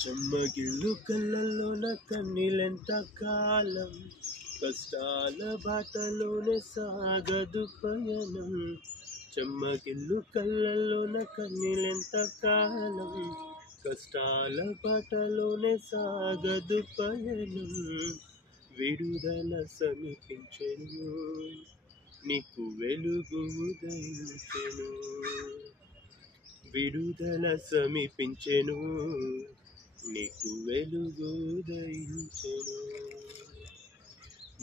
చెమ్మగిల్లు కళ్ళల్లోన కన్నీళ్ళెంత కాలం, కష్టాల బాటలోనే సాగదు పయనం. చెమ్మగిల్లు కళ్ళల్లోన కన్నీళ్ళెంత కాలం, కష్టాల బాటలోనే సాగదు పయనం. విడుదల సమీపించెను, నీకు వెలుగు ఉదయించెను. విడుదల సమీపించెను, నీకు వెలుగు ఉదయించెను.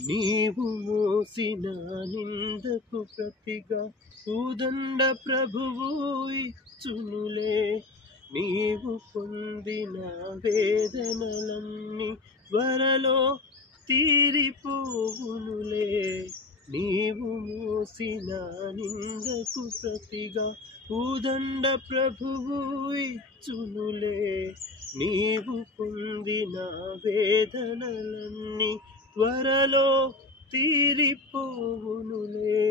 నీవు మోసిన నిందకు ప్రతిగా ఉదండ ప్రభువు ఇచ్చునులే. నీవు పొందిన వేదనలన్నీ త్వరలో తీరిపోవునులే. నీవు మోసిన నిందకు ప్రతిగా ఉదండ ప్రభువు ఇచ్చునులే. నీవు పొందిన వేదనలన్నీ త్వరలో తీరిపోవునులే.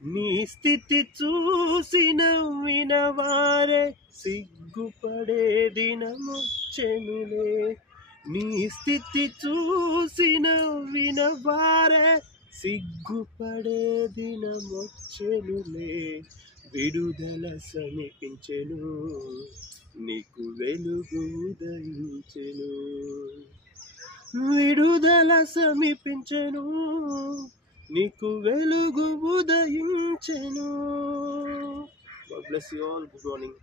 నీ స్థితి చూసి నవ్విన వారే సిగ్గుపడే దినమొచ్చెనులే. నీ స్థితి చూసి నవ్విన వారే సిగ్గుపడే దినమొచ్చెనులే. విడుదల సమీపించెను, నీకు వెలుగు ఉదయించెను. విడుదల సమీపించెను, నీకు వెలుగు ఉదయించెను. God bless you all. Good morning.